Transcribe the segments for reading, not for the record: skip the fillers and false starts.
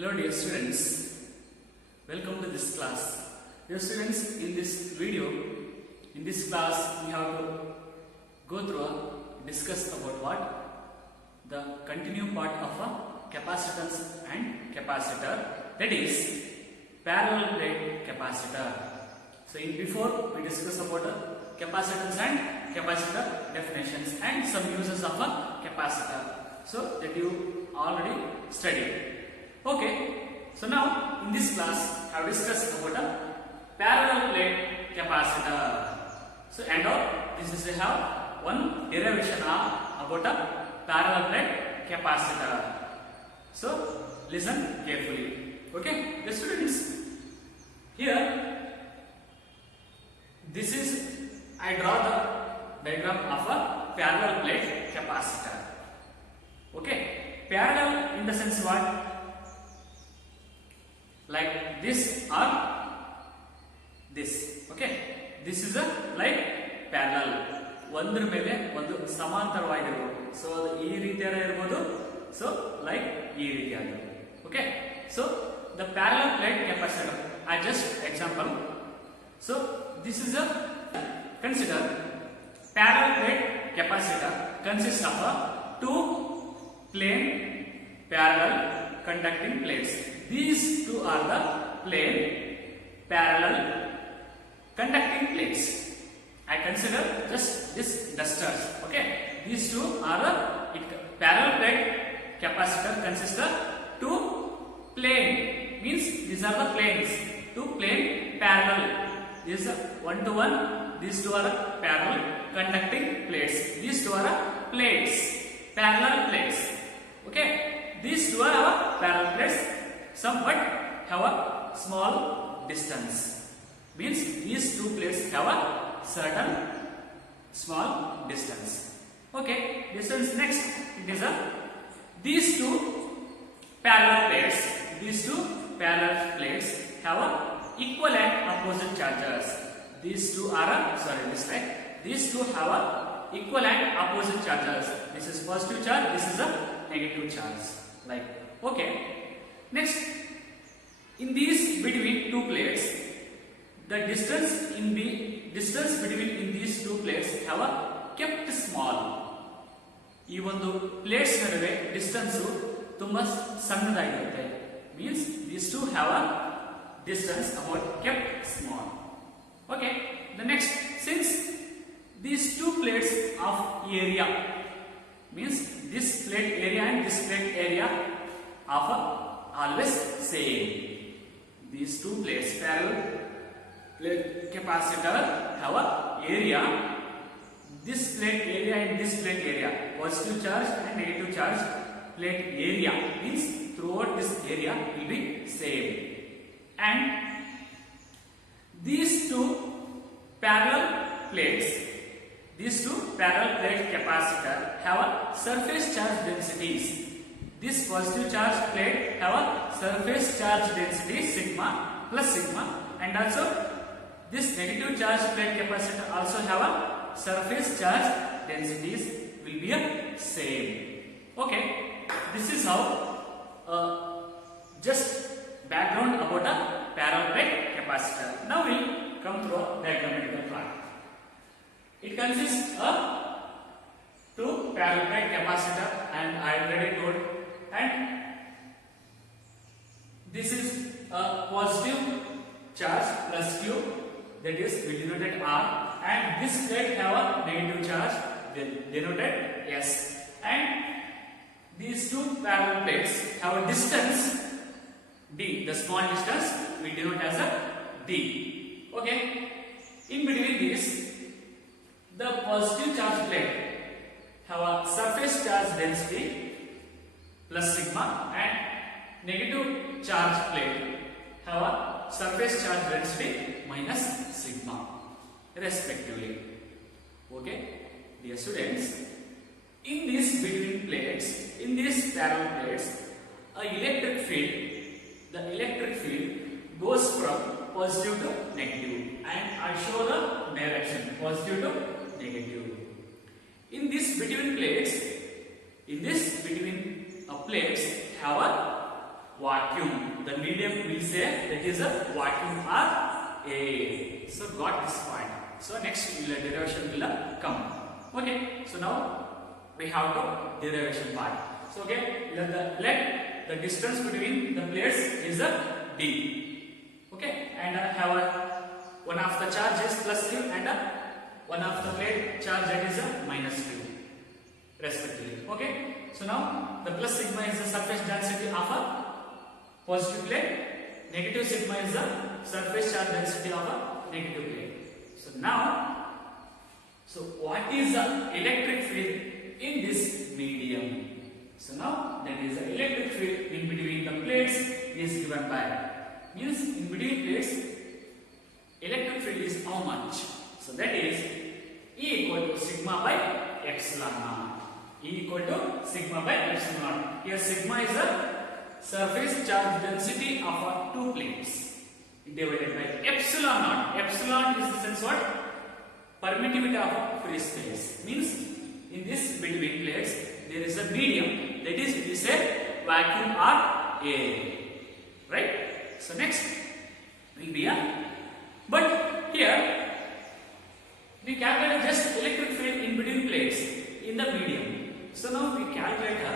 Hello dear students, welcome to this class. Dear students, in this video, in this class we have to go through discuss about what? The continuum part of a capacitance and capacitor, that is parallel plate capacitor. So in before we discuss about capacitance and capacitor definitions and some uses of a capacitor. So that you already studied. Okay, so now in this class I have discussed about a parallel plate capacitor. So and this is have one derivation about a parallel plate capacitor. So listen carefully. Okay, the students, here this is I draw the diagram of a parallel plate capacitor. Okay, parallel in the sense what? Like this or this. Okay, this is a like parallel. ಒಂದರ ಮೇಲೆ ಒಂದು ಸಮಾಂತರವಾಗಿರಬಹುದು. So ಅದು ಈ ರೀತಿಯಾದ ಇರಬಹುದು. So like ಈ ರೀತಿಯಾಗಿರಬಹುದು. Okay, so the parallel plate capacitor. I just example. So this is a consider parallel plate capacitor consists of two plain parallel conducting plates. These two are the plain parallel conducting plates. I consider just this dusters. Okay, these two are the parallel plate capacitor consists of two plain, means these are the planes, two plain parallel. This is one to one. These two are parallel conducting plates. These two are plates, parallel plates. Okay, these two are our parallel plates. Somewhat have a small distance. Means these two plates have a certain small distance. Okay, distance next. It is a these two parallel plates. These two parallel plates have a equal and opposite charges. These two are this way. These two have a equal and opposite charges. This is positive charge. This is a negative charge. Like okay. Next, in these between two plates, the distance between in these two plates have a kept small. ಈ ಒಂದು plates ನಡುವೆ distance ತುಂಬಾ ಸಣ್ಣದಾಗಿರುತ್ತೆ. Means these two have a distance about kept small. Okay, the next, since these two plates of area, means this plate area and this plate area of always same. These two plates parallel plate capacitor have a area. This plate area and this plate area, positive charge and negative charge plate area, means throughout this area will be same. And these two parallel plates, these two parallel plate capacitor have a surface charge densities. This positive charge plate have a surface charge density sigma plus sigma, and also this negative charge plate capacitor also have a surface charge densities will be a same. Okay, this is how just background about a parallel plate capacitor. Now we come through a diagrammatical plot. It consists of two parallel plate capacitor, and I already told. And this is a positive charge plus Q, that is we denoted R, and this plate have a negative charge denoted S, and these two parallel plates have a distance D, the small distance we denote as a D. Okay, in between these, the positive charge plate have a surface charge density plus sigma, and negative charge plate have a surface charge density minus sigma respectively. Okay, dear students, in these between plates, in these parallel plates, the electric field goes from positive to negative, and I show the direction positive to negative. In this between plates, plates have a vacuum. The medium will say that is a vacuum or air. So got this point. So next derivation will come. Okay. So now we have the derivation part. So okay, let the distance between the plates is a d. Okay, and have one of the charge is plus q and one of the plate charge that is a minus q respectively. Okay, so now the plus sigma is the surface density of a positive plate, negative sigma is the surface charge density of a negative plate. So now, so what is the electric field in this medium? So now that is the electric field in between the plates is given by, means in between plates electric field is how much? So that is E equal to sigma by epsilon naught. E equal to sigma by epsilon naught. Here sigma is the surface charge density of two plates divided by epsilon naught. Epsilon is the sense what? Permittivity of free space. Means in this between plates there is a medium, that is it is a vacuum or air. Right? So next will be a, but here we calculate just electric field in between plates in the medium. So now we calculate the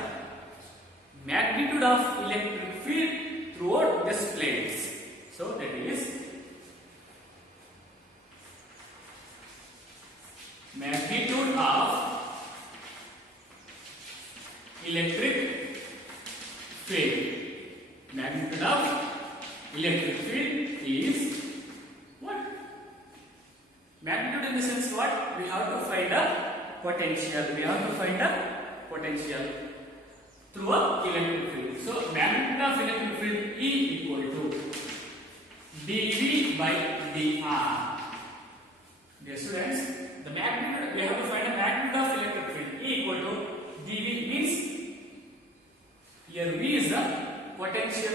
magnitude of electric field throughout these plates. So that is magnitude of electric field. Magnitude of electric field is what? Magnitude in the sense what? We have to find a potential. We have to find a potential through a electric field. So magnitude of electric field E equal to dV by dr. Dear students, the magnitude, we have to find a magnitude of electric field E equal to dV, means here V is the potential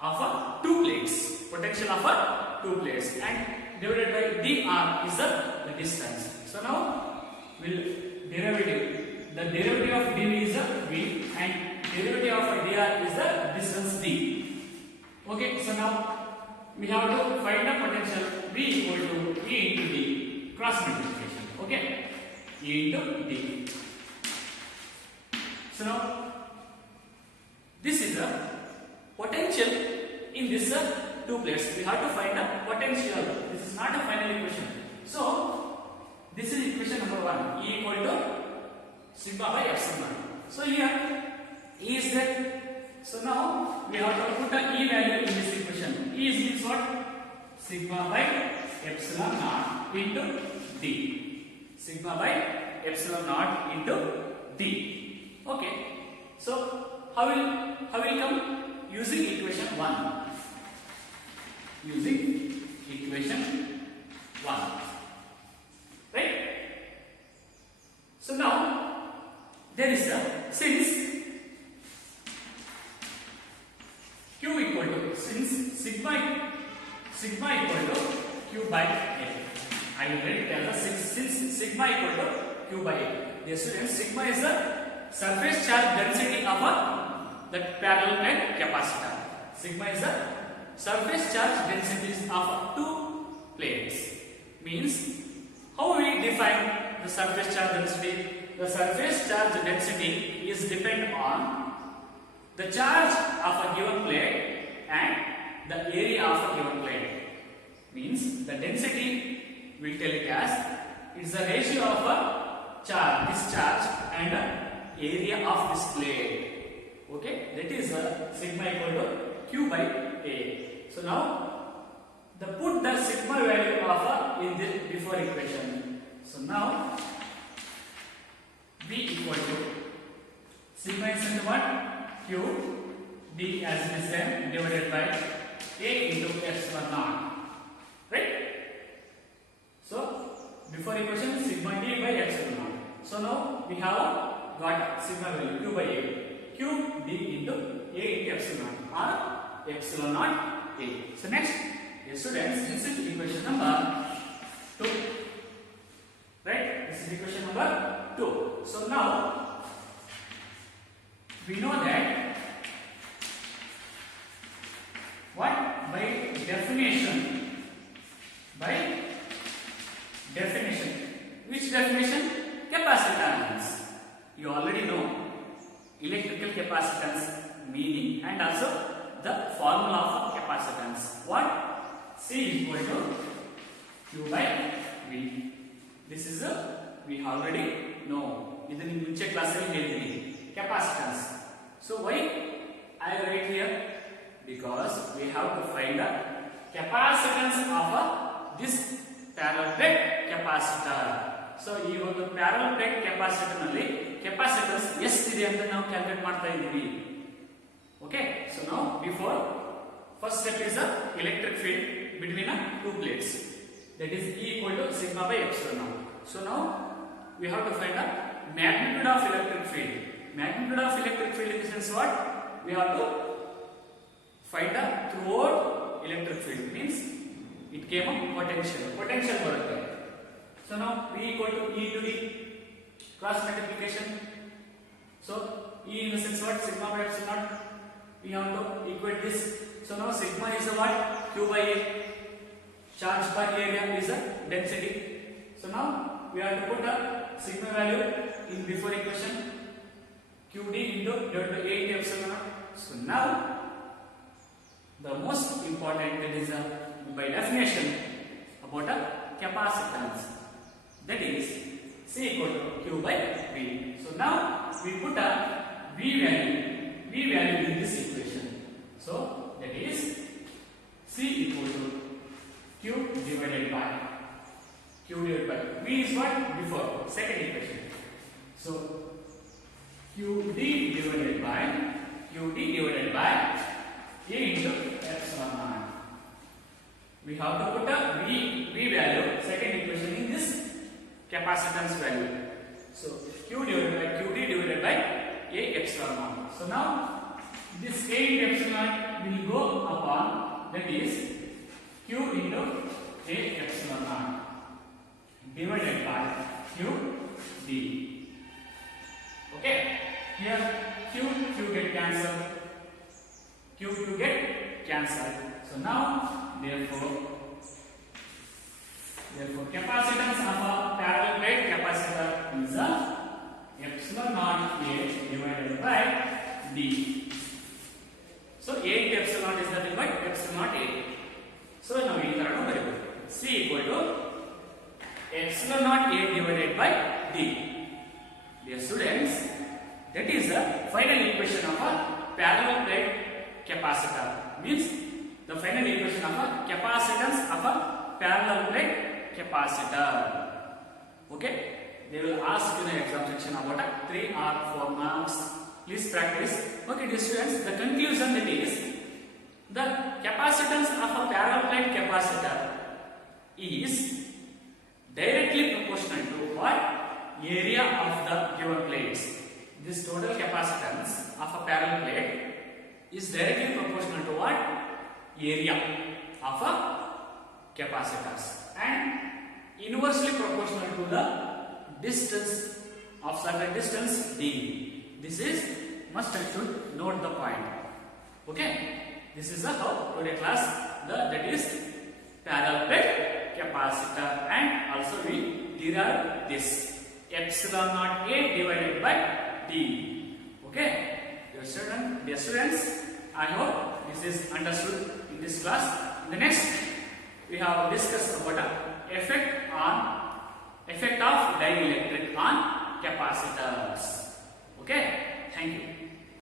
of two plates. Potential of two plates, and divided by dr is the distance. So now we'll derivative. The derivative of dV is V and derivative of dr is the distance d. Okay, so now we have to find the potential V equal to E into d, cross multiplication. Okay, E into d. So now this is the potential in this two plates. We have to find the potential. This is not a final equation. So this is equation number 1. E equal to sigma by epsilon. So here E is there. So now we have to put the E value in this equation. E is means what? Sigma by epsilon naught into d. Sigma by epsilon naught into d. Okay. So how will come? Using equation 1. Using equation 1. Right? So now there is a, since Q equal to, since sigma equal to Q by A. I will write it as a, since sigma equal to Q by A. Dear students, sigma is the surface charge density of the parallel plate capacitor. Sigma is the surface charge densities of two plates. Means how we define the surface charge density? The surface charge density is depend on the charge of a given plate and the area of a given plate. Means the density, we will tell it as it's the ratio of a charge, this charge, and the area of this plate. Okay, that is sigma equal to Q by A. So now put the sigma value of in the before equation. So now V equal to sigma is into what? Q D as it is then divided by A into epsilon naught. Right? So before equation sigma D by epsilon naught. So now we have got sigma value Q by A. Q D into A into epsilon or epsilon naught A. So next, students, this is equation number 2. Right? This is equation number 2. So now we know that definition, by definition. Which definition? Capacitance. You already know electrical capacitance meaning and also the formula of capacitance. What? C is equal to Q by V. This is we already know. This in ಮುಂಚೆ class ಅಲ್ಲಿ ಹೇಳಿದ್ದೀನಿ capacitance. So why I write here? Because we have to find the capacitance of this parallel plate capacitor. So ಈ ಒಂದು parallel plate capacitor ನಲ್ಲಿ capacitance ಎಷ್ಟಿದೆ ಅಂತ ನಾವು calculate ಮಾಡ್ತಾ ಇದ್ದೀವಿ. Okay, so now before first step is the electric field between two plates, that is E equal to sigma by epsilon naught. So now we have to find the magnitude of electric field. Magnitude of electric field in the sense what? We have to find the throughout electric field, means it came up potential ಬರುತ್ತೆ. So now V equal to E to D cross multiplication. So E in the sense what? Sigma by epsilon naught. We have to equate this. So now sigma is a what? Q by A. Charge per area is a density. So now we have to put a sigma value in before equation. QD into delta A into epsilon naught. So now the most important that is by definition about a capacitance, that is C equal to Q by V. So now we put a V value in this equation. So that is C equal to Q divided by V is what? Before second equation. So QD divided by A into epsilon naught. We have to put a V value second equation in this capacitance value. So QD divided by A epsilon naught. So now this A into epsilon naught will go upon, that is Q into A epsilon naught divided by QD. Okay, here Q get cancelled, Q get cancelled. So now therefore capacitance of a parallel plate capacitor is a epsilon naught A divided by D. So A into epsilon naught is nothing but epsilon naught A. So now we can write C equal to epsilon naught A divided by D. Dear students, that is the final equation of a parallel plate capacitor. Means the final equation of a capacitance of a parallel plate capacitor. Okay, they will ask in the exam section about 3 or 4 marks. Please practice. Okay, dear students, the conclusion that is the capacitance of a parallel plate capacitor is directly proportional to what? Area of the given plates. This total capacitance of a parallel plate is directly proportional to what? Area of a capacitors, and inversely proportional to the distance of certain distance d. This is must and should note the point. Okay, this is how today class that is parallel plate capacitor, and also we derive this epsilon naught A divided by D. Okay, dear students, I hope this is understood in this class. In the next, we have discussed about effect